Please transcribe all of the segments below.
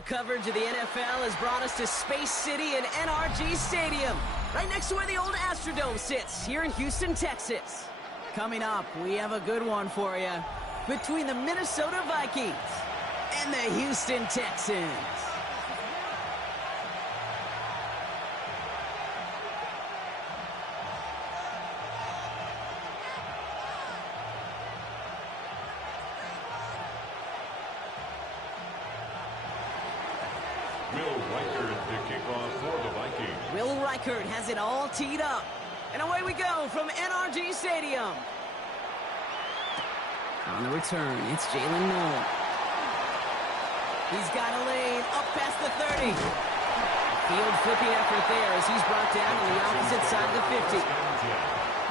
Our coverage of the NFL has brought us to Space City and NRG Stadium, right next to where the old Astrodome sits, here in Houston, Texas. Coming up, we have a good one for you. Between the Minnesota Vikings and the Houston Texans. Will Reichert has it all teed up. And away we go from NRG Stadium. On the return, it's Jalen Noel. He's got a lane up past the 30. Field flipping effort there as he's brought down on the opposite side of the 50.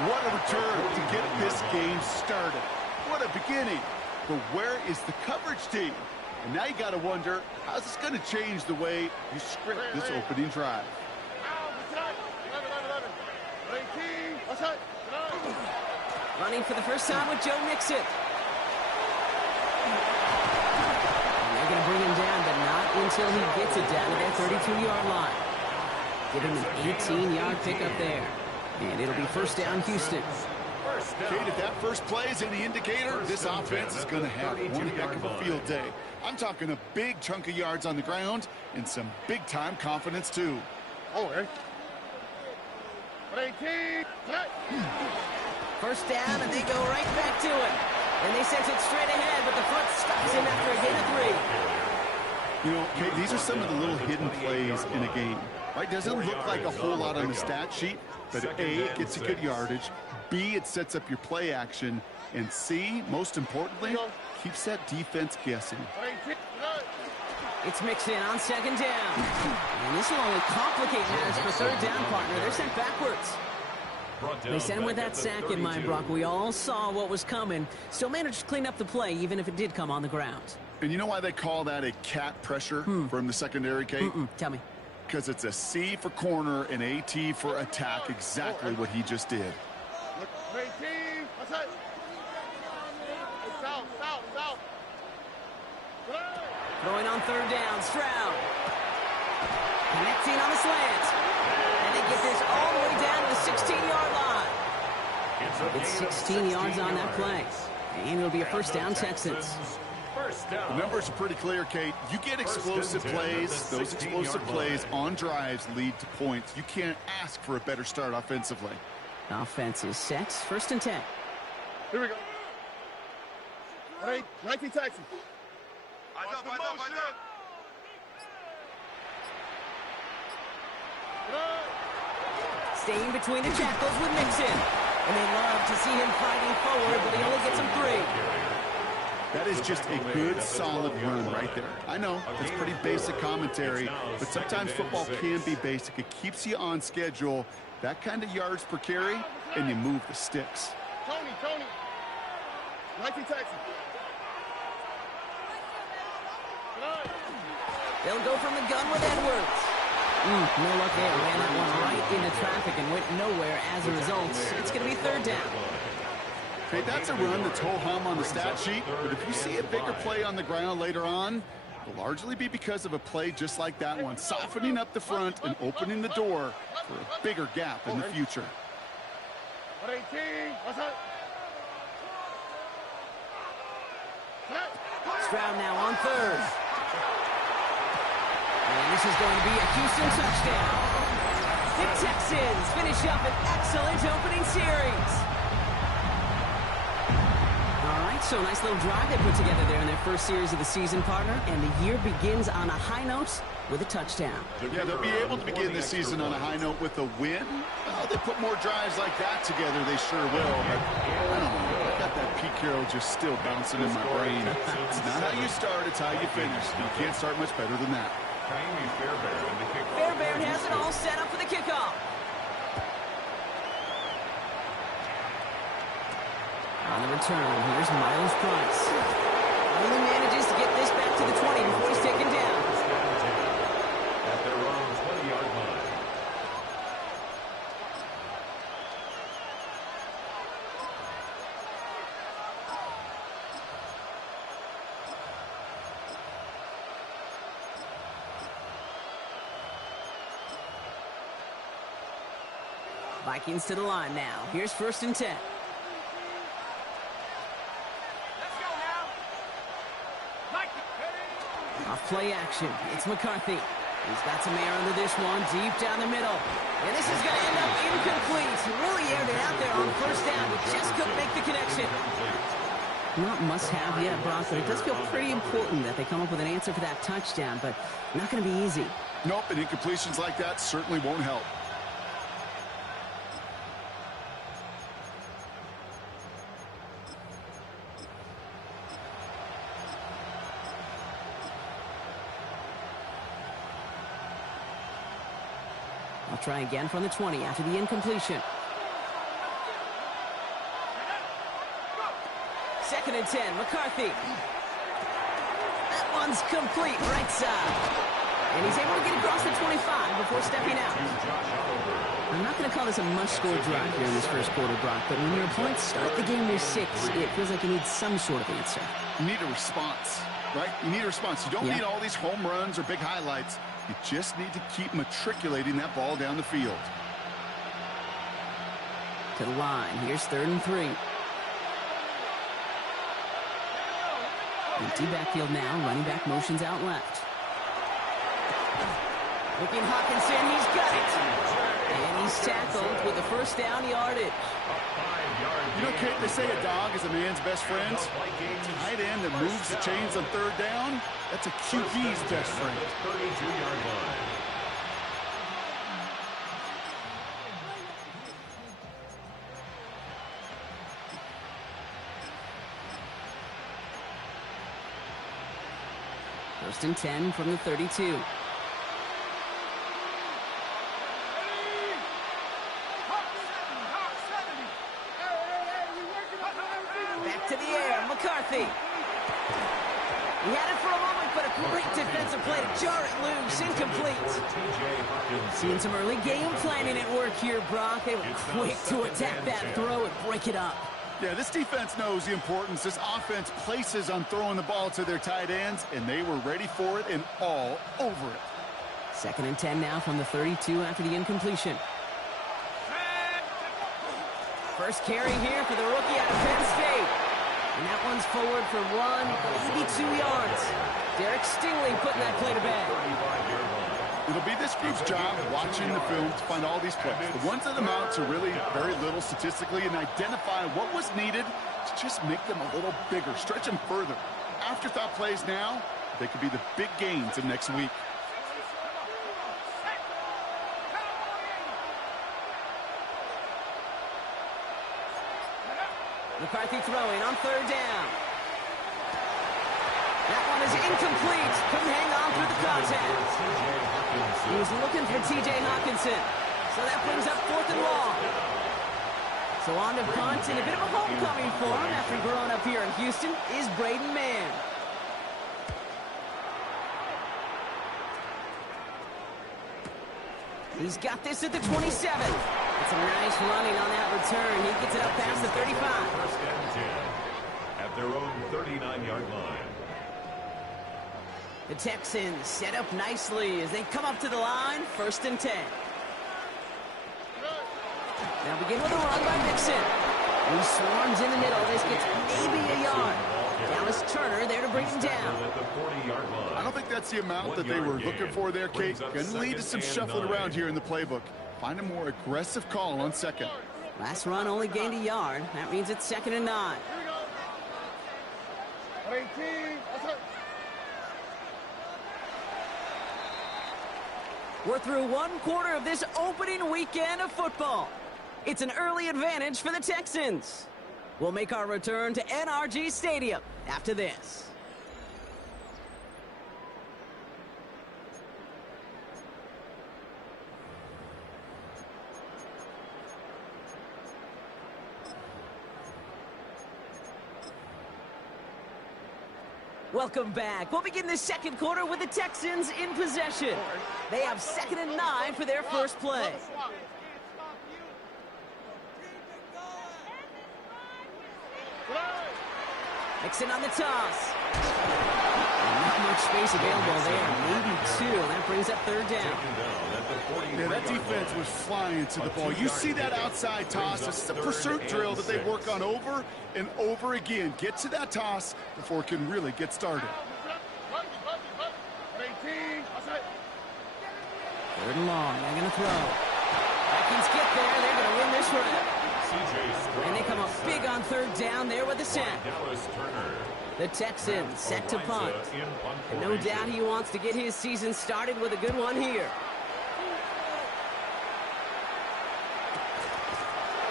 What a return to get this game started. What a beginning. But where is the coverage team? And now you got to wonder, how's this going to change the way you script this opening drive? Running for the first time with Joe Mixon. And they're going to bring him down, but not until he gets it down to their 32-yard line. Give him an 18-yard pickup there. And it'll be first down, Houston. Kate, if that first play is any indicator, this offense is going to have one heck of a field day. I'm talking a big chunk of yards on the ground and some big-time confidence, too. First down, and they go right back to it. And they sense it straight ahead, but the front stops him after a gain of 3. You know, Kate, these are some of the little hidden plays in a game. Right? Doesn't look like a whole lot on the stat sheet, but A, it gets you good yardage. B, it sets up your play action. And C, most importantly, keeps that defense guessing. It's Mixon on second down. And this will only complicate matters for third down, partner. They're sent backwards. They sent him with that sack in mind, Brock. We all saw what was coming. Still managed to clean up the play, even if it did come on the ground. And you know why they call that a cat pressure from the secondary, Kate? Tell me. Because it's a C for corner and a T for attack, exactly what he just did. Throwing on third down, Stroud. Connecting on the slant. And they get this all the way down to the 16-yard line. It's 16 yards on that play. And it'll be a first down, Texans. The numbers are pretty clear, Kate. You get explosive plays. Those explosive plays on drives lead to points. You can't ask for a better start offensively. Offense is set. First and 10. Here we go. All right, 19 Texans. Eyes up. Staying between the tackles with Mixon. And they love to see him fighting forward, but he only gets him 3. That is just a good, solid run right there. I know, it's pretty basic commentary, but sometimes football can be basic. It keeps you on schedule, that kind of yards per carry, and you move the sticks. Tony. 19 Texans. They'll go from the gun with Edwards. No luck there. Ran that one right into traffic and went nowhere as a result. It's going to be third down. Okay, that's a run that's ho-hum on the stat sheet, but if you see a bigger play on the ground later on, it'll largely be because of a play just like that one, softening up the front and opening the door for a bigger gap in the future. Stroud now on third. And this is going to be a Houston touchdown. The Texans finish up an excellent opening series. All right, so a nice little drive they put together there in their first series of the season, partner. And the year begins on a high note with a touchdown. Yeah, they'll be able to begin this season on a high note with a win. Well, they put more drives like that together, they sure will. But I don't know. I got that Pete Carroll just still bouncing in my brain. It's not how you start, it's how you finish. You can't start much better than that. Fairbairn has it all set up for the kickoff. On the return, here's Miles Price. Only manages to get this back to the 20 before he's taken down. At their own 20-yard line. Vikings to the line now. Here's 1st and 10. Off play action. It's McCarthy. He's got some air under this one, deep down the middle. And this is going to end up incomplete. Really aired it out there on 1st down, but just couldn't make the connection. Not must-have yet, Brock, but it does feel pretty important that they come up with an answer for that touchdown, but not going to be easy. Nope, and incompletions like that certainly won't help. I'll try again from the 20 after the incompletion. 2nd and 10, McCarthy. That one's complete, right side. And he's able to get across the 25 before stepping out. I'm not going to call this a must-score drive here in this 1st quarter, Brock, but when your opponents start the game with 6, it feels like you need some sort of answer. You need a response, right? You need a response. You don't need all these home runs or big highlights. You just need to keep matriculating that ball down the field. To the line. Here's 3rd and 3. Empty backfield now. Running back motions out left. Looking Hawkinson. He's got it. And he's tackled with the 1st down yardage. You know, Kate, they say a dog is a man's best friend. Tight end that moves the chains on 3rd down, that's a QB's best friend. 32-yard line. First and 10 from the 32. Back to the air, McCarthy. He had it for a moment, but a great defensive play to jar it loose, incomplete. Seeing some early game planning at work here, Brock. They were quick to attack that throw and break it up. Yeah, this defense knows the importance this offense places on throwing the ball to their tight ends, and they were ready for it and all over it. 2nd and 10 now from the 32 after the incompletion. First carry here for the rookie out of Penn State. And that one's forward for 1, maybe 2 yards. Derek Stingley putting that play to bed. It'll be this group's job watching the film to find all these plays. The ones that amount to really very little statistically and identify what was needed to just make them a little bigger, stretch them further. Afterthought plays now, they could be the big gains of next week. McCarthy throwing on 3rd down. That one is incomplete. Couldn't hang on through the contact. He was looking for T.J. Hawkinson. So that brings up 4th and long. So on to punt, and a bit of a homecoming for him after growing up here in Houston is Braden Mann. He's got this at the 27. It's a nice running on that return. He gets it up past the 35. 1st and 10 at their own 39-yard line. The Texans set up nicely as they come up to the line. 1st and 10. Now begin with a run by Mixon. He swarms in the middle. This gets maybe a yard. Dallas Turner there to bring him down. I don't think that's the amount that they were looking for there, Kate. Going to lead to some shuffling around here in the playbook. Find a more aggressive call on 2nd. Last run only gained a yard. That means it's 2nd and 9. We're through 1 quarter of this opening weekend of football. It's an early advantage for the Texans. We'll make our return to NRG Stadium after this. Welcome back. We'll begin the 2nd quarter with the Texans in possession. They have 2nd and 9 for their first play. Mixon on the toss. And not much space available there. Maybe 2. That brings brings up third down. Yeah, that defense was flying to the ball. You see that outside toss. This is a pursuit drill that they work on over and over again. Get to that toss before it can really get started. Third and long. They're going to throw. Vikings get there. They're going to win this round. And they come up big on third down there with the sack. The Texans set to punt. And no doubt he wants to get his season started with a good one here.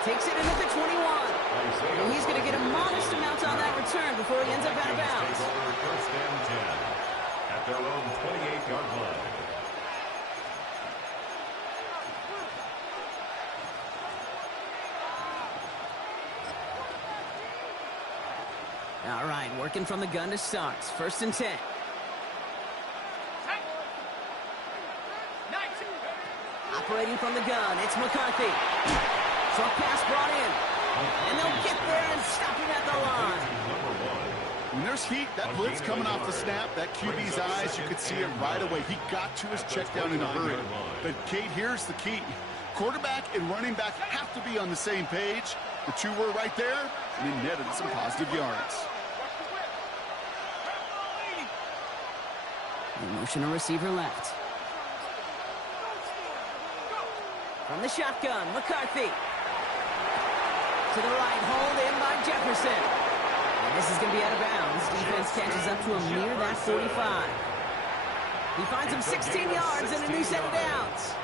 Takes it in at the 21. And he's going to get a modest amount on that return before he ends up out of bounds. First and 10 at their own 28-yard line. All right, working from the gun to start. First and 10. Operating from the gun, it's McCarthy. Short pass brought in. And they'll get there and stop him at the line. When there's heat, that blitz coming off the snap, that QB's eyes, you could see it right away. He got to his check down in a hurry. But, Kate, here's the key. Quarterback and running back have to be on the same page. The two were right there, and they netted some positive yards. Motion a receiver left. From the shotgun, McCarthy. To the right, hold in by Jefferson. And this is going to be out of bounds. Defense catches up to him near that 45. He finds him 16 yards and a new set of downs.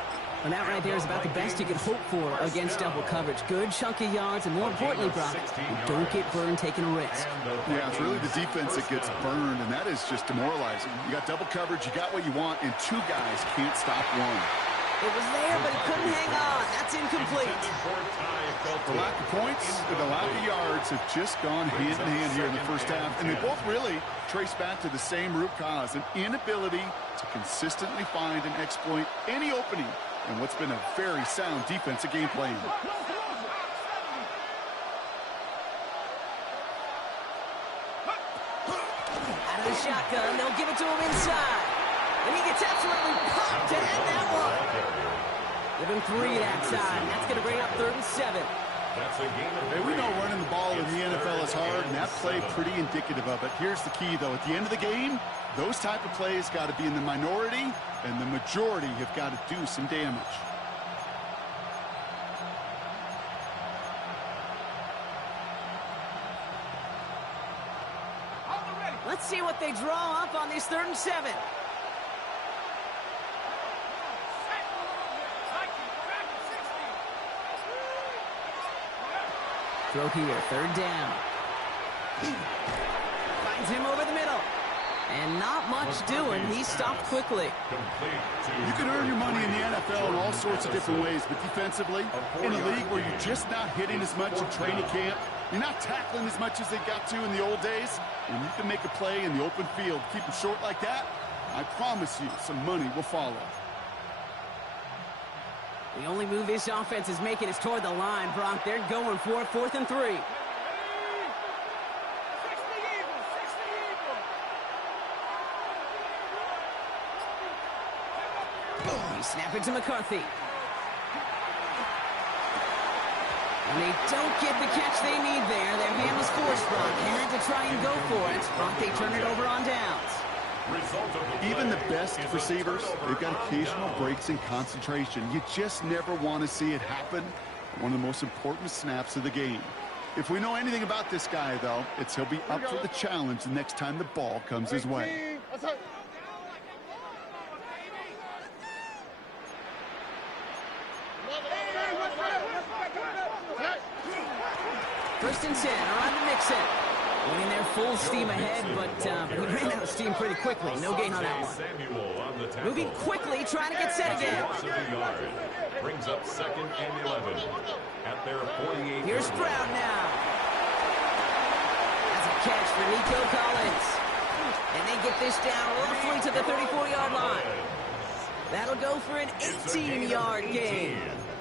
And that right there is about the best you can hope for against double coverage. Good chunky yards, and more importantly, Brock, you don't get burned taking a risk. Yeah, it's really the defense that gets burned, and that is just demoralizing. You got double coverage, you got what you want, and two guys can't stop one. It was there, but he couldn't hang on. That's incomplete. The lack of points and the lack of yards have just gone hand in hand here in the first half, and they both really trace back to the same root cause, an inability to consistently find and exploit any opening in what's been a very sound defensive game plan. Out of the shotgun, they'll give it to him inside. And he gets absolutely popped to end that one. Give him 3 that time. That's going to bring up 3rd and 7. Hey, we know running the ball in the NFL is hard, and that play pretty indicative of it. Here's the key, though. At the end of the game, those type of plays got to be in the minority, and the majority have got to do some damage. Let's see what they draw up on this 3rd and 7. Throw here, 3rd down. Finds him over the middle. And not much doing. He stopped quickly. You can earn your money in the NFL in all sorts of different ways, but defensively, in a league where you're just not hitting as much in training camp, you're not tackling as much as they got to in the old days, and you can make a play in the open field, keep them short like that, I promise you some money will follow. The only move this offense is making is toward the line, Brock. They're going for it, 4th and 3. He snapped it to McCarthy. And they don't get the catch they need there. Their hand was forced, Brock. Had to try and go for it. Brock, they turn it over on downs. Even the best receivers, they've got occasional breaks in concentration. You just never want to see it happen. One of the most important snaps of the game. If we know anything about this guy, though, it's he'll be up for the challenge the next time the ball comes his way. First and 10, around to Mixon. Winning their full steam ahead, but he ran out of steam pretty quickly. No gain on that one. Moving quickly, trying to get set again. Brings up 2nd and 11 at their 48. Here's Stroud now. That's a catch for Nico Collins. And they get this down roughly to the 34-yard line. That'll go for an 18-yard gain.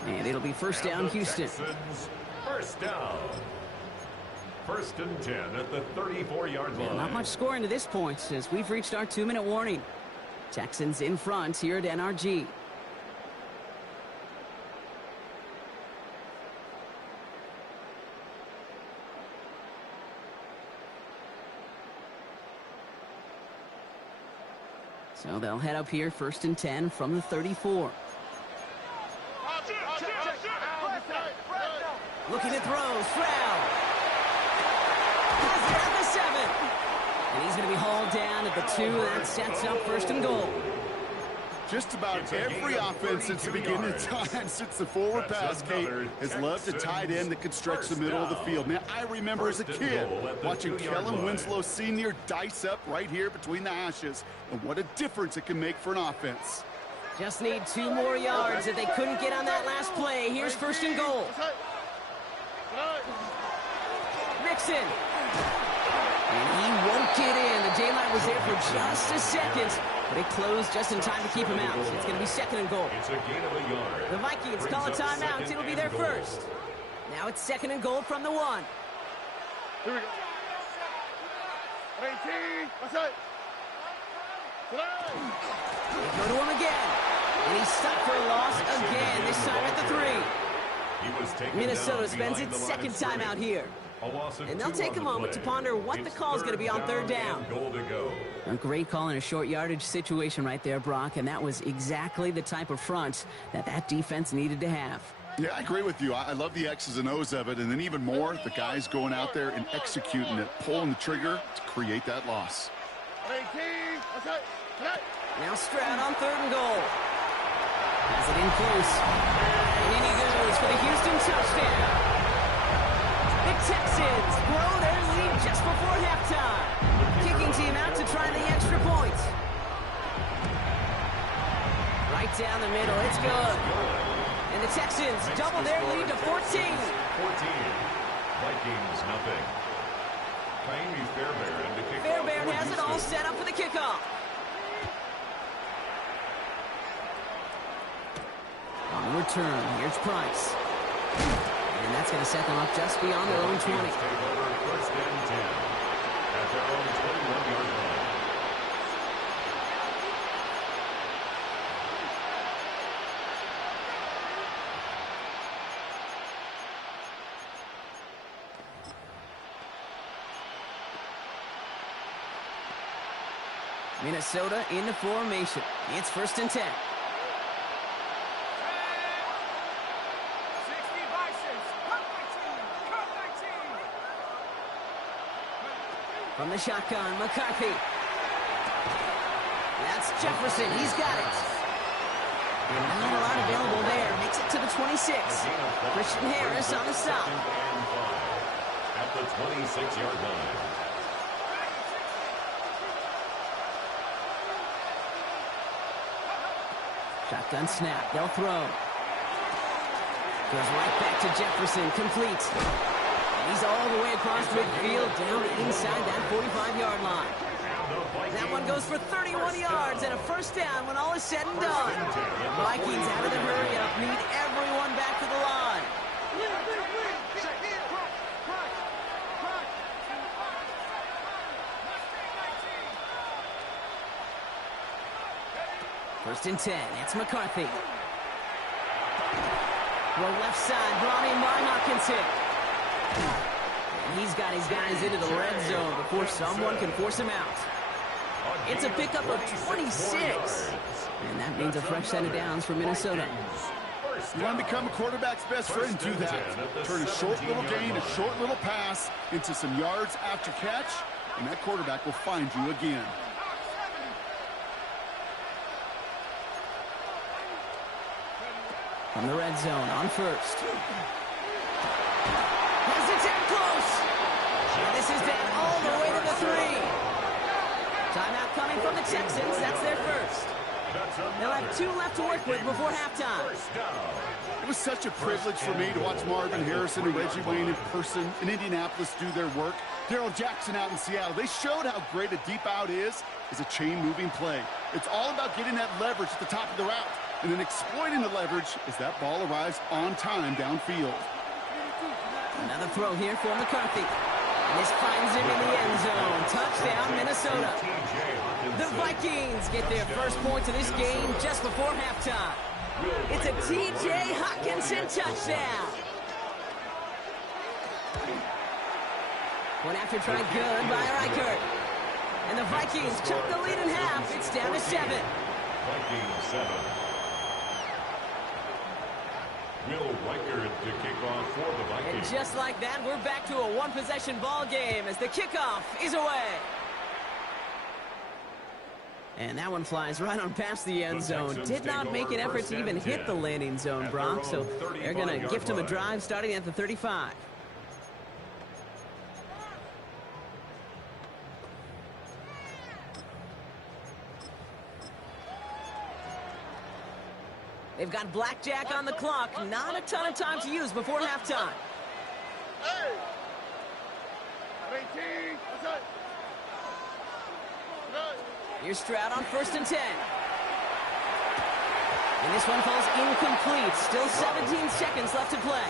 And it'll be first down, Houston. First down. 1st and 10 at the 34-yard line. Not much scoring to this point, as we've reached our 2-minute warning. Texans in front here at NRG. So they'll head up here, 1st and 10 from the 34. Looking to throw, Stroud. Has it at the 7. And he's going to be hauled down at the 2. That sets up 1st and goal. Just about every offense since the beginning of time, since the forward pass, Kate, has loved a tight end that could stretch the middle of the field. Man, I remember as a kid watching Kellen Winslow Sr. dice up right here between the hashes. And what a difference it can make for an offense. Just need 2 more yards that they couldn't get on that last play. Here's 1st and goal. Mixon. And he won't get in. The daylight was there for just a second, but it closed just in time to keep him out. It's going to be 2nd and goal. It's a gain of a yard. The Vikings call a timeout. It'll be their first. Now it's 2nd and goal from the 1. Here we go. 18. What's that? They go to him again. And he's stuck for a loss again, this time at the 3. Minnesota spends its 2nd timeout here. And they'll take a moment to ponder what the call is going to be on 3rd down. A great call in a short yardage situation right there, Brock, and that was exactly the type of front that defense needed to have. Yeah, I agree with you. I love the X's and O's of it, and then even more, the guys going out there and executing it, pulling the trigger to create that loss. 18. What's that? Now Stroud on 3rd and goal. Has it in close. And in he goes for the Houston touchdown. The Texans grow their lead just before halftime. Kicking team out to try the extra point. Right down the middle, it's good. And the Texans double their lead to 14. 14. Vikings, nothing. Miami Fairbairn to kick off. Fairbairn has it all set up for the kickoff. On the return, here's Price. And that's going to set them up just beyond their own 20. Take over 1st and 10 at their own 21-yard line. Minnesota in the formation. It's 1st and 10. From the shotgun, McCarthy. That's Jefferson. He's got it. And not a lot available there. Makes it to the 26. Christian Harris on the stop. At the 26-yard line. Shotgun snap. They'll throw. Goes right back to Jefferson. Complete. He's all the way across midfield, down inside that 45-yard line. That one goes for 31 yards and a 1st down when all is said and done. Vikings out of the hurry-up need everyone back to the line. First and 10, it's McCarthy. Well, left side, brought in by Hawkinson. And he's got his guys into the red zone before someone can force him out. It's a pickup of 26. And that means a fresh set of downs for Minnesota. You want to become a quarterback's best friend, do that. Turn a short little gain, a short little pass into some yards after catch, and that quarterback will find you again. From the red zone on 1st. Has it down close. And this is down all the way to the 3. Timeout coming from the Texans. That's their first. They'll have 2 left to work with before halftime. It was such a privilege for me to watch Marvin Harrison and Reggie Wayne in person in Indianapolis do their work. Darrell Jackson out in Seattle. They showed how great a deep out is as a chain-moving play. It's all about getting that leverage at the top of the route and then exploiting the leverage as that ball arrives on time downfield. Another throw here for McCarthy. This finds him in the end zone. Touchdown, Minnesota. The Vikings get their first points of this game just before halftime. It's a T.J. Hockenson touchdown. One after try good by Reichert. And the Vikings cut the lead in half. It's down to 7. Vikings 7. Will Reichert to kick off for the Vikings. And just like that, we're back to a one-possession ball game as the kickoff is away. And that one flies right on past the end zone. Did not make an effort to even hit the landing zone, Brock. So they're going to gift him a drive starting at the 35. They've got blackjack on the clock. Not a ton of time to use before halftime. Hey! 18. That's it. Here's Stroud on 1st and 10. And this one falls incomplete. Still 17 seconds left to play.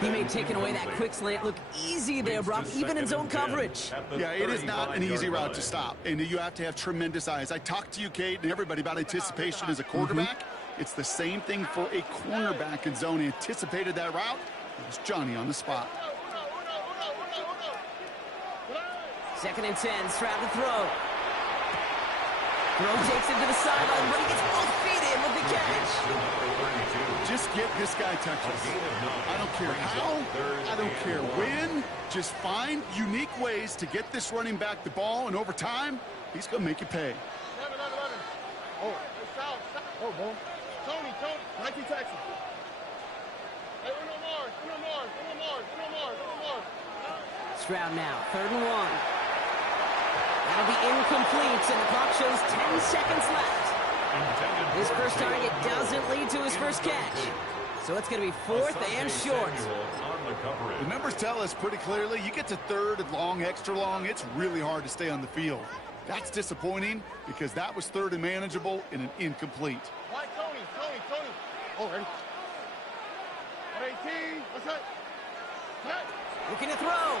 He made taking away that quick slant look easy there, Brock, even in zone coverage. Yeah, it is not an easy route to stop, and you have to have tremendous eyes. I talked to you, Kate, and everybody about anticipation as a quarterback. It's the same thing for a cornerback in zone. He anticipated that route. It was Johnny on the spot. 2nd and 10, Stroud to throw. Throw takes him to the sideline, but he gets both feet in with the catch. Just get this guy touches. I don't care how, I don't care when. Just find unique ways to get this running back the ball, and over time, he's going to make you pay. 11. Oh, stop. Oh, boy. Tony, Nike Texas. Hey, Uno Mars. Stroud now, 3rd and 1. That'll be incomplete, and the clock shows 10 seconds left. His first target doesn't lead to his first catch. So it's going to be 4th and short. The numbers tell us pretty clearly, you get to 3rd and long, extra long, it's really hard to stay on the field. That's disappointing because that was 3rd and manageable in an incomplete. Why, Tony. Oh, ready? 18. What's that? Looking to throw.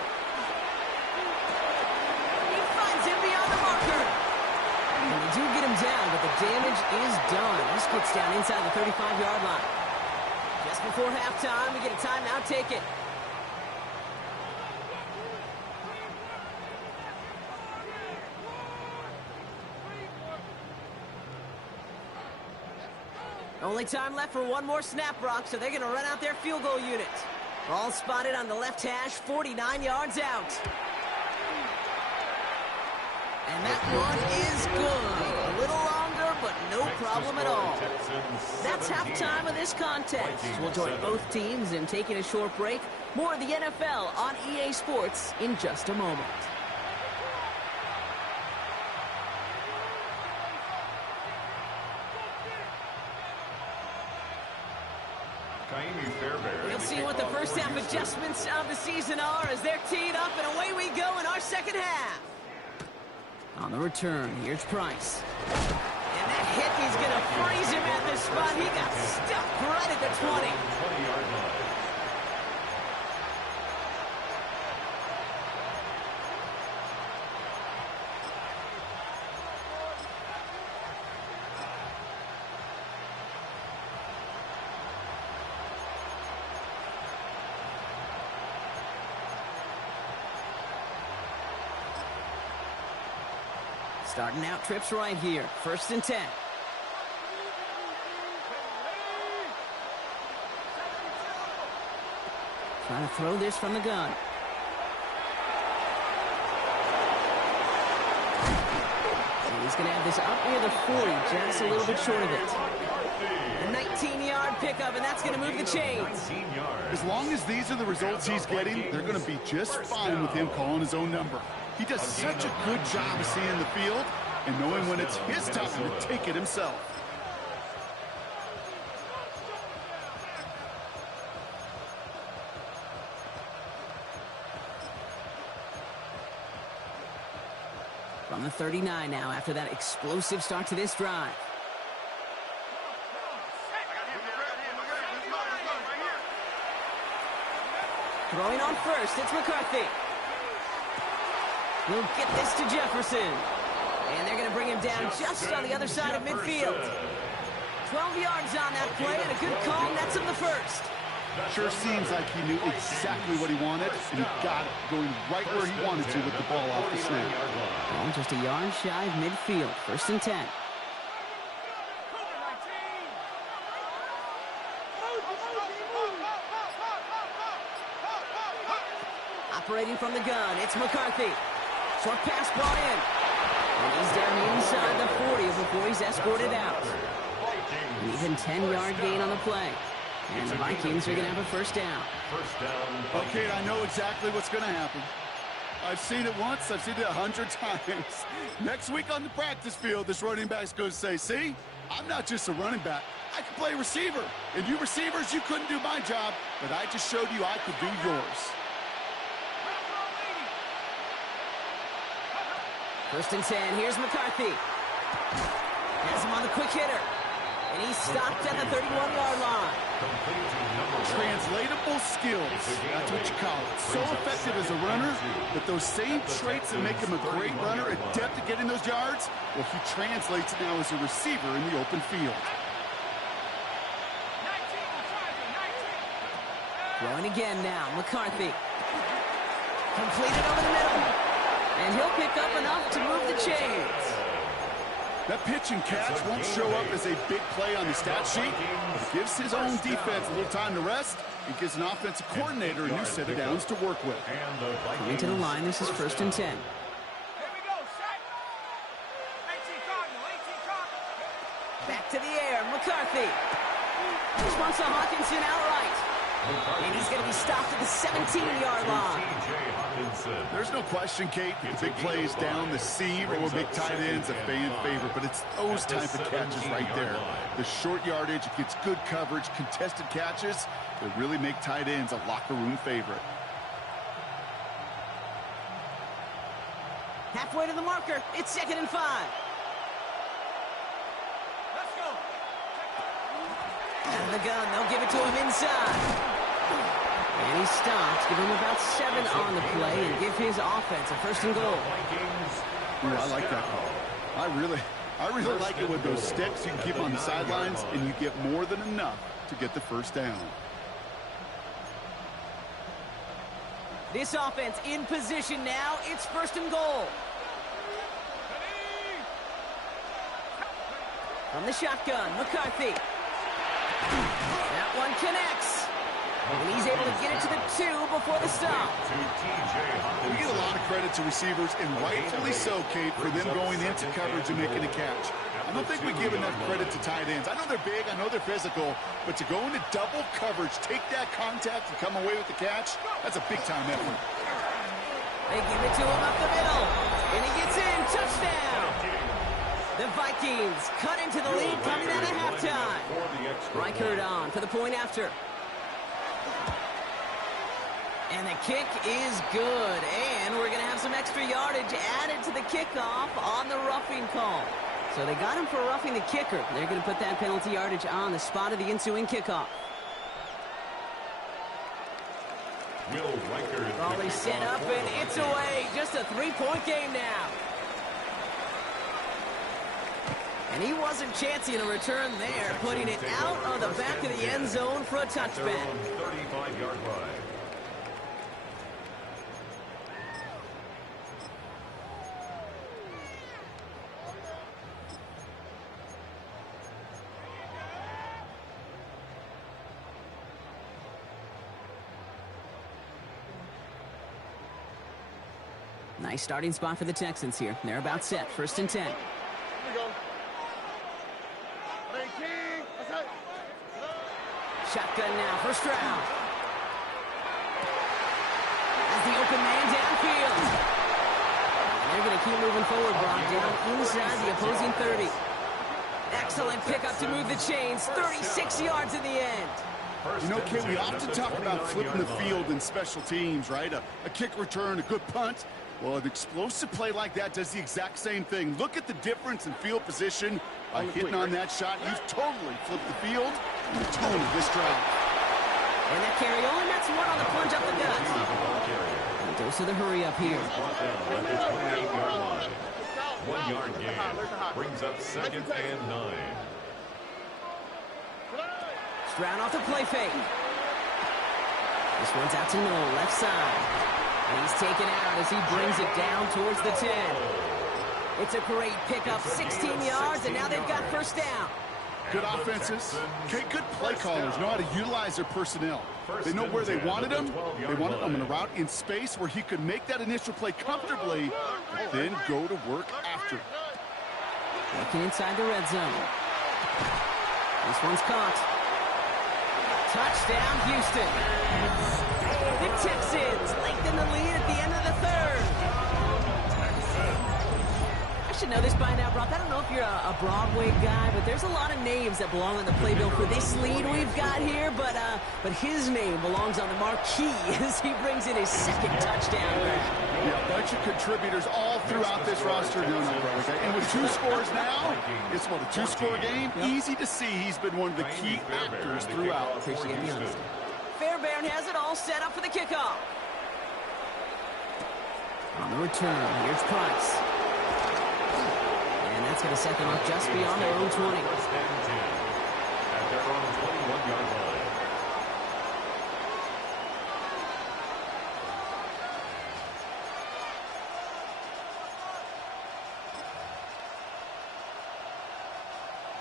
He finds him beyond the marker. And they do get him down, but the damage is done. This gets down inside the 35-yard line. Just before halftime, we get a timeout. Take it. Only time left for one more snap, Brock, so they're going to run out their field goal unit. All spotted on the left hash, 49 yards out. And that one is good. A little longer, but no problem at all. That's halftime of this contest. We'll join both teams in taking a short break. More of the NFL on EA Sports in just a moment. We'll see what the first half adjustments of the season are as they're teed up, and away we go in our second half. On the return, here's Price. And that hit, he's going to freeze him at this spot. He got stuck right at the 20. 20-yard line. Starting out trips right here. 1st and 10. Trying to throw this from the gun. And he's going to have this up near the 40, just a little bit short of it. A 19-yard pickup, and that's going to move the chains. As long as these are the results he's getting, they're going to be just fine with him calling his own number. He does such a good job of seeing the field and knowing when it's his time to take it himself. From the 39 now after that explosive start to this drive. Throwing on first, it's McCarthy. We'll get this to Jefferson. And they're going to bring him down just on the other side of midfield. 12 yards on that play, and a good call nets him the first. Sure seems like he knew exactly what he wanted, and he got it, going right where he wanted to with the ball off the snap. Well, just a yard shy of midfield, 1st and 10. Operating from the gun, it's McCarthy. Short pass brought in. And he's down inside the 40 before he's escorted out. An even 10-yard gain on the play. And the Vikings are going to have a first down. Okay, I know exactly what's going to happen. I've seen it once. I've seen it 100 times. Next week on the practice field, this running back's going to say, see, I'm not just a running back. I can play receiver. And you receivers, you couldn't do my job, but I just showed you I could do yours. 1st and 10, here's McCarthy. Has him on the quick hitter. And he's stopped at the 31-yard line. Translatable skills. That's what you call it. So effective as a runner, but those same traits that make him a great runner, adept at getting those yards, well, he translates it now as a receiver in the open field. Throwing again now, McCarthy. Completed over the middle. And he'll pick up enough to move the chains. That pitch and catch won't show up as a big play on the stat sheet. It gives his own defense a little time to rest. It gives an offensive coordinator a new set of downs to work with. Coming to the line, this is 1st and 10. Back to the air, McCarthy. Just wants a Hawkinson outright. And he's going to be stopped at the 17-yard line. There's no question, Kate, the big plays down the seam or big tight ends a fan favorite, but it's those type of catches right there. The short yardage, it gets good coverage, contested catches that really make tight ends a locker room favorite. Halfway to the marker, it's 2nd and 5. Let's go. Out of the gun, they'll give it to him inside. And he stops, give him about 7 on the play, and give his offense a 1st and goal. Ooh, I like that call. I really like it with those sticks you can keep on the sidelines, and you get more than enough to get the first down. This offense in position now. It's 1st and goal. From the shotgun, McCarthy. That one connects. And he's able to get it to the 2 before the stop. We get a lot of credit to receivers, and rightfully so, Kate, for them going into coverage and making a catch. I don't think we give enough credit to tight ends. I know they're big, I know they're physical, but to go into double coverage, take that contact and come away with the catch, that's a big-time effort. They give it to him up the middle, and he gets in. Touchdown! The Vikings cut into the lead coming out of halftime. Reichert on for the point after. And the kick is good, and we're going to have some extra yardage added to the kickoff on the roughing call. So they got him for roughing the kicker. They're going to put that penalty yardage on the spot of the ensuing kickoff. Raleigh set up, and it's away. Just a 3-point game now. And he wasn't chancing a return there, putting it out of the back of the end zone for a touchback. 35-yard line. Nice starting spot for the Texans here. They're about set. 1st and 10. Here we go. Hey, King. Shotgun now, 1st round. As the open man downfield. And they're going to keep moving forward, Brock, down inside the opposing 30. Excellent pickup to move the chains. 36 yards in the end. You know, Kate, we often talk about flipping the field in special teams, right? A kick return, a good punt. Well, an explosive play like that does the exact same thing. Look at the difference in field position. By hitting on that shot, you've totally flipped the field and the tone of this drive. And that carry on, that's one on the plunge up the gut. Dose of the hurry up here. Brought down at the 28-yard line. 1 yard gain. Brings up 2nd and 9. Stroud off the play fake. This one's out to middle, left side. And he's taken out as he brings it down towards the 10. It's a great pickup, 16 yards, and now they've got first down. Good offenses. Okay, good play callers know how to utilize their personnel. They know where they wanted him. They wanted him in a route in space where he could make that initial play comfortably, but then go to work after. Looking inside the red zone. This one's caught. Touchdown, Houston. The Texans lengthen the lead at the end of the third. I should know this by now, Brock. I don't know if you're a Broadway guy, but there's a lot of names that belong on the playbill for this lead we've got here, but his name belongs on the marquee as he brings in his second touchdown grab. Yeah, a bunch of contributors all throughout this roster doing it, okay? And with 2 scores now, it's what, a 2-score game? Yep. Easy to see he's been one of the key actors throughout. Appreciate the honesty. Fairbairn has it all set up for the kickoff. On the return, here's Price. And that's going to set them up just beyond their own 20. First and 10 at their own 21-yard line.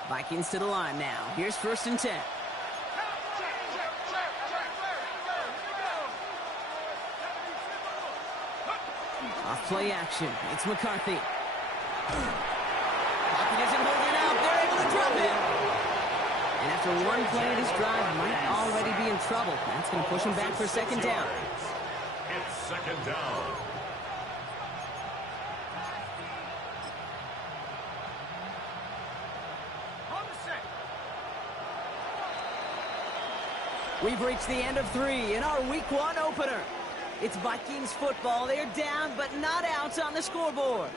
Vikings to the line now. Here's 1st and 10. Off play action. It's McCarthy. Pocket isn't holding out. They're able to drop it. And after one play of this drive, might already be in trouble. That's going to push him back for 2nd down. It's 2nd down. We've reached the end of 3 in our Week 1 opener. It's Vikings football. They're down, but not out on the scoreboard.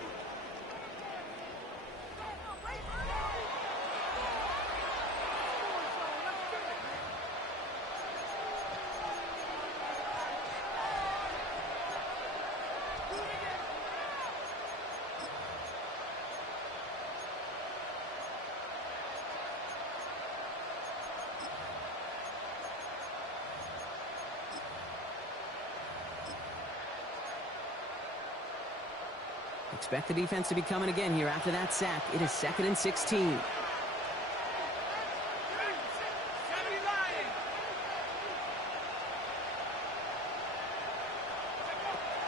Expect the defense to be coming again here after that sack. It is 2nd and 16.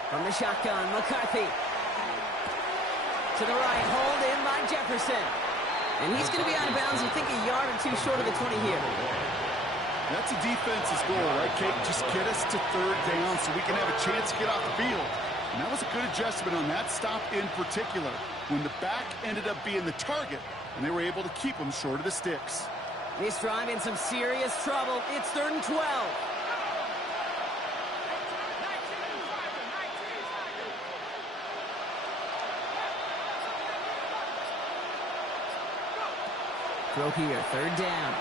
From the shotgun, McCarthy. To the right, hold in by Jefferson. And he's going to be out of bounds, I think, a yard or 2 short of the 20 here. That's a defense's goal, right, Kate? Just get us to 3rd down so we can have a chance to get off the field. And that was a good adjustment on that stop in particular, when the back ended up being the target, and they were able to keep him short of the sticks. This drive in some serious trouble. It's 3rd and 12. Throw here, 3rd down.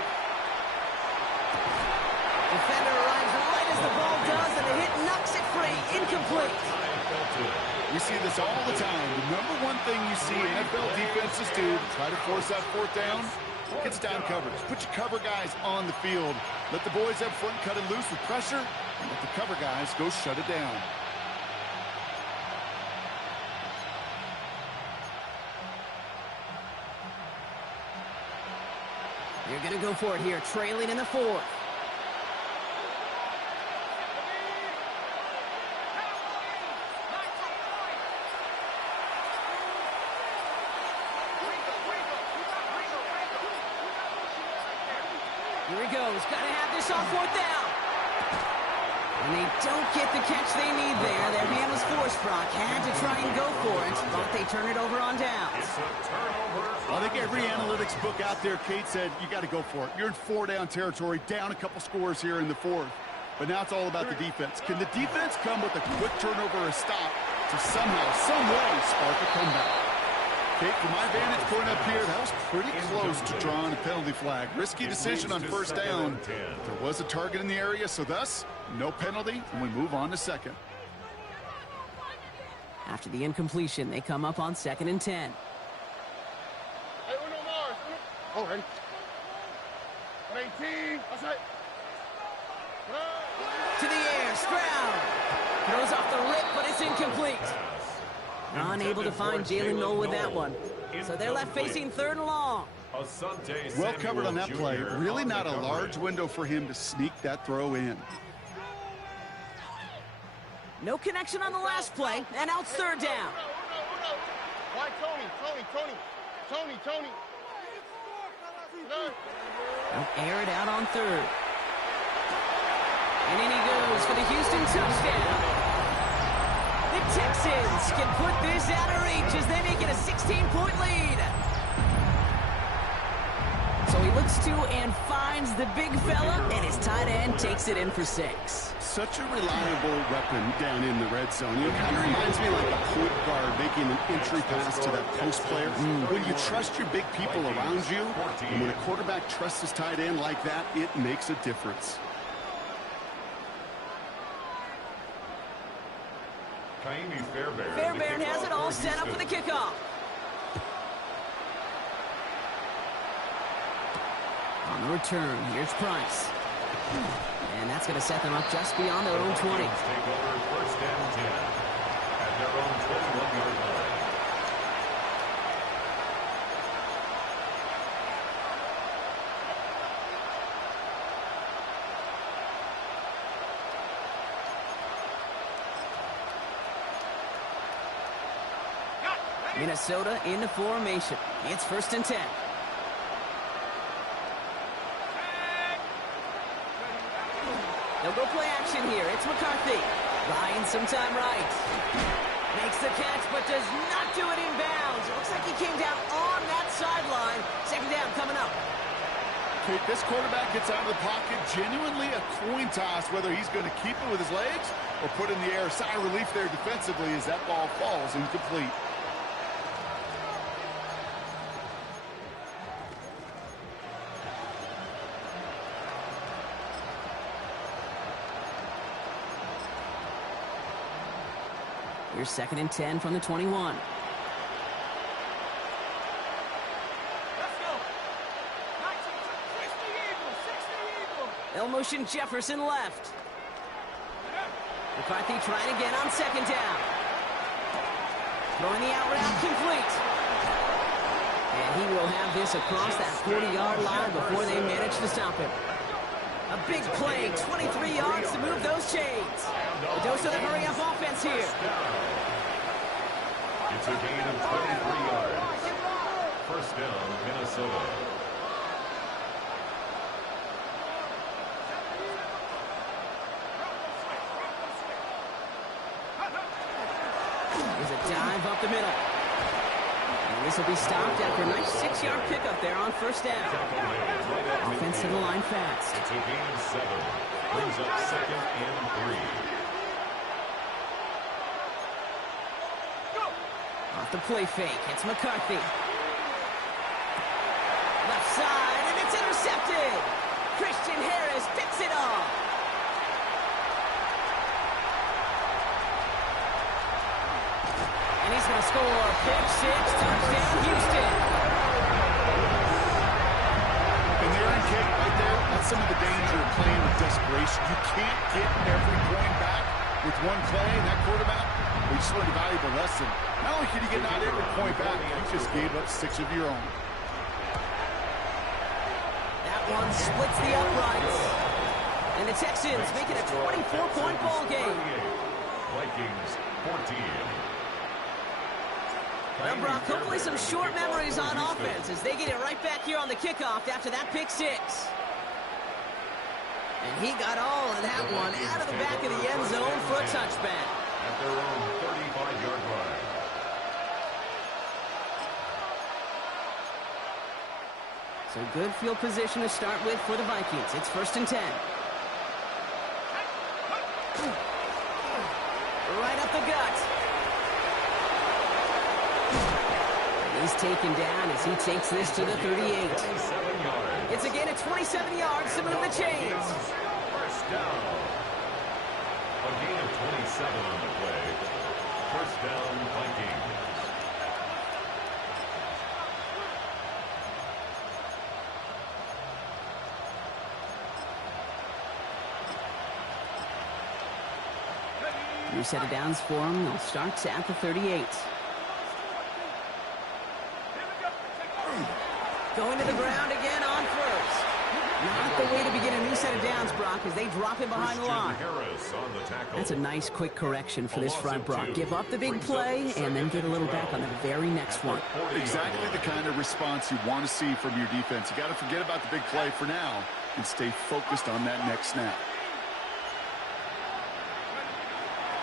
Defender arrives right as the ball does, and the hit knocks it free. Incomplete. We see this all the time. The number one thing you see NFL defenses do to try to force that 4th down, it's down coverage. Put your cover guys on the field. Let the boys up front cut it loose with pressure, and let the cover guys go shut it down. You're going to go for it here, trailing in the 4th. Here he goes. Got to have this on 4th down. And they don't get the catch they need there. Their hand was forced, Brock. Had to try and go for it, but they turn it over on downs. I think every analytics book out there, Kate, said you got to go for it. You're in 4-down territory, down a couple scores here in the 4th. But now it's all about the defense. Can the defense come with a quick turnover or a stop to somehow, some way, spark a comeback? Kate, from my vantage point up here, that was pretty close to drawing a penalty flag. Risky decision on 1st down. There was a target in the area, so thus, no penalty, and we move on to 2nd. After the incompletion, they come up on 2nd and 10. Hey, uno Mars. Oh, ready. 18. Outside. To the air, Stroud. Throws off the rip, but it's incomplete. Unable to find Jalen Noel with that one. So they're left facing 3rd and long. Well covered on that play. Really not a large window for him to sneak that throw in. No connection on the last play, and out 3rd down. Why Tony? They'll air it out on 3rd. And in he goes for the Houston touchdown. The Texans can put this out of reach as they make it a 16-point lead. So he looks to and finds the big fella, and his tight end takes it in for 6. Such a reliable weapon down in the red zone. You know, kind of reminds me like a point guard making an entry pass to that post player. When you trust your big people around you, and when a quarterback trusts his tight end like that, it makes a difference. Fairbairn has it all set up for the kickoff. On the return, here's Price. And that's going to set them up just beyond their own 20. Take over 1st and 10 at their own 21-yard line. Minnesota in the formation. It's 1st and 10. They'll go play action here. It's McCarthy. Buying some time right. Makes the catch, but does not do it in bounds. Looks like he came down on that sideline. 2nd down coming up. Okay, this quarterback gets out of the pocket. Genuinely a coin toss whether he's going to keep it with his legs or put in the air. Sigh of relief there defensively as that ball falls incomplete. Here's 2nd and 10 from the 21. They'll motion Jefferson left. McCarthy trying again on 2nd down. Throwing the out route complete. And he will have this across that 40-yard line before they manage to stop him. A big play, 23 yards to move those chains. A dose of the hurry-up offense here. It's a gain of 23 yards. 1st down, Minnesota. There's a dive up the middle. And this will be stopped after a nice 6-yard pickup there on 1st down. Offense to the line fast. It's a gain of 7. Brings up 2nd and 3. Off the play fake, it's McCarthy. Left side, and it's intercepted. Christian Harris picks it off. And he's going to score. Pick 6, touchdown, Houston. And the Aaron kick right there, that's some of the danger of playing with desperation. You can't get every point back with one play, and that quarterback, we just learned a valuable lesson. Not only can you get not every point back, you just gave up 6 of your own. That one splits the uprights. And the Texans make it a 24-point ball game. Vikings 14. Well, Brock, hopefully some short memories on offense as they get it right back here on the kickoff after that pick 6. And he got all of that one out of the back of the end zone for a touchback. At their own 35-yard line. So good field position to start with for the Vikings. It's 1st and 10. Right up the gut. He's taken down as he takes this to the 38. It's a gain of 27 yards to move the chains. 1st down. A gain of 27 on the play. First down, Vikings. New set of downs for him. They'll start at the 38. Going to the ground again on first. Not the way to begin a new set of downs, Brock, as they drop him behind the line. That's a nice quick correction for this front, Brock. Give up the big play and then get a little back on the very next one. Exactly the kind of response you want to see from your defense. You got to forget about the big play for now and stay focused on that next snap.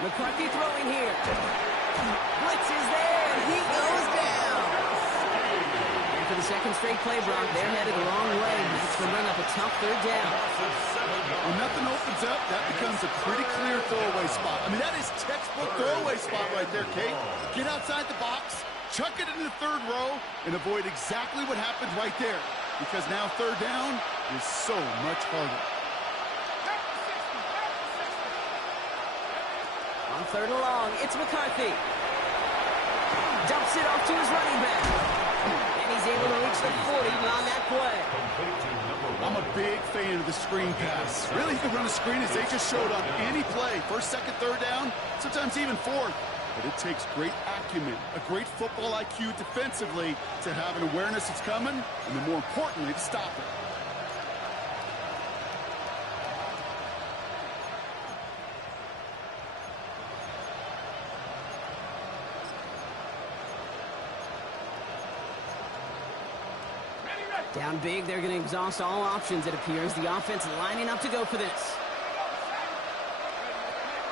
McCarthy throwing here. Blitz is there, and he goes down. And for the second straight play, Brock, they're headed the wrong way. That's going to bring up a tough third down. When nothing opens up, that becomes a pretty clear throwaway spot. I mean, that is textbook throwaway spot right there, Kate. Get outside the box, chuck it into the third row, and avoid exactly what happened right there. Because now third down is so much harder. On third and long, it's McCarthy. Dumps it off to his running back. And he's able to reach the 40 on that play. I'm a big fan of the screen pass. Really, you can run a screen as they just showed on any play. First, second, third down, sometimes even fourth. But it takes great acumen, a great football IQ defensively to have an awareness it's coming, and then more importantly, to stop it. Down big, they're going to exhaust all options, it appears. The offense lining up to go for this.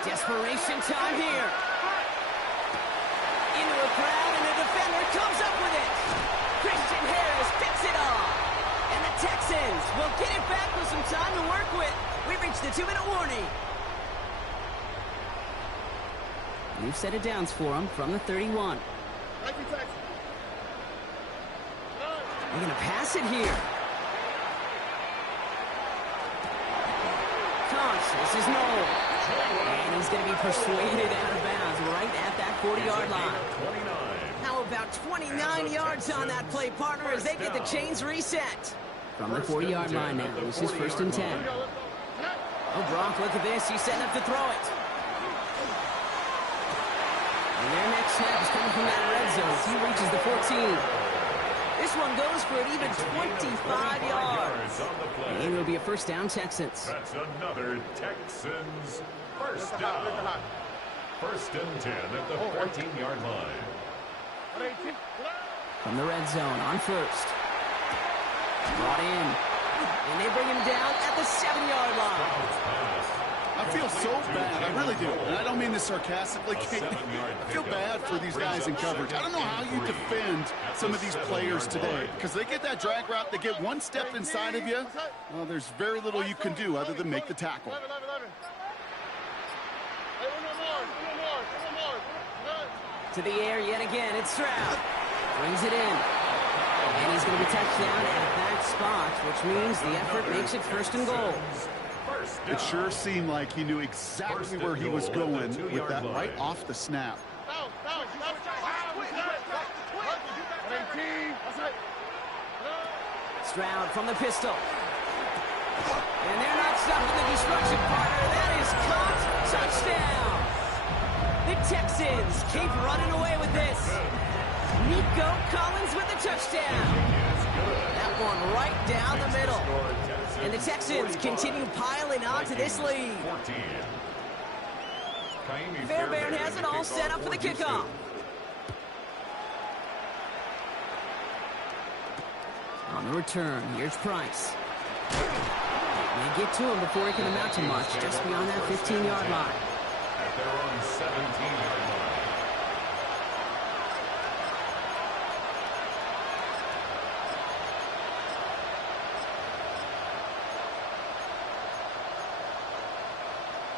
Desperation time here. Into a crowd, and a defender comes up with it. Christian Harris picks it off. And the Texans will get it back with some time to work with. We've reached the 2-minute warning. New set of downs for them from the 31. They're going to pass it here. Cox, this is Noel. And he's going to be persuaded out of bounds right at that 40-yard line. How about 29 yards on that play, partner, as they get the chains reset? From the 40-yard line now, this is first and 10. Oh, Brock, look at this. He's setting up to throw it. And their next snap is coming from that red zone as he reaches the 14. This one goes for an even 25 yards. And it'll be a first down, Texans. That's another Texans first down. First and 10 at the 14-yard line. From the red zone on first. Brought in. And they bring him down at the 7-yard line. I feel so bad. I really do. And I don't mean this sarcastically, Kate. I feel bad for these guys in coverage. I don't know how you defend some of these players today. Because they get that drag route, they get one step inside of you. Well, there's very little you can do other than make the tackle. To the air yet again. It's Stroud. Brings it in. And he's going to be touchdown at that spot, which means the effort makes it first and goal. It sure seemed like he knew exactly where he was going with that right off the snap. Stroud from the pistol. And they're not stopping the destruction, partner. That is caught. Touchdown. The Texans keep running away with this. Nico Collins with the touchdown. That one right down the middle. And the Texans continue piling on to this lead. Fairbairn has it all set up for the kickoff. On the return, here's Price. May get to him before he can amount to much, just beyond that 15-yard line. At their own 17-yard line.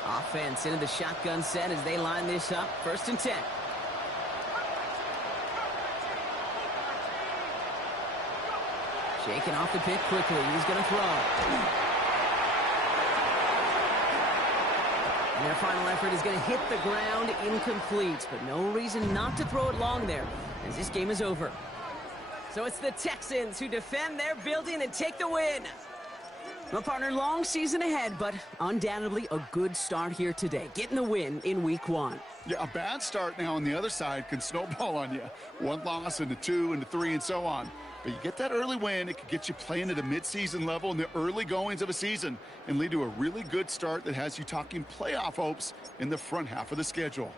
Offense into the shotgun set as they line this up. First and 10. Shaking off the pick quickly. He's going to throw. And their final effort is going to hit the ground incomplete, but no reason not to throw it long there, as this game is over. So it's the Texans who defend their building and take the win. Well, partner, long season ahead, but undoubtedly a good start here today, getting the win in week 1. Yeah, a bad start now on the other side can snowball on you. 1 loss into 2 into 3 and so on. But you get that early win, it could get you playing at a midseason level in the early goings of a season and lead to a really good start that has you talking playoff hopes in the front half of the schedule.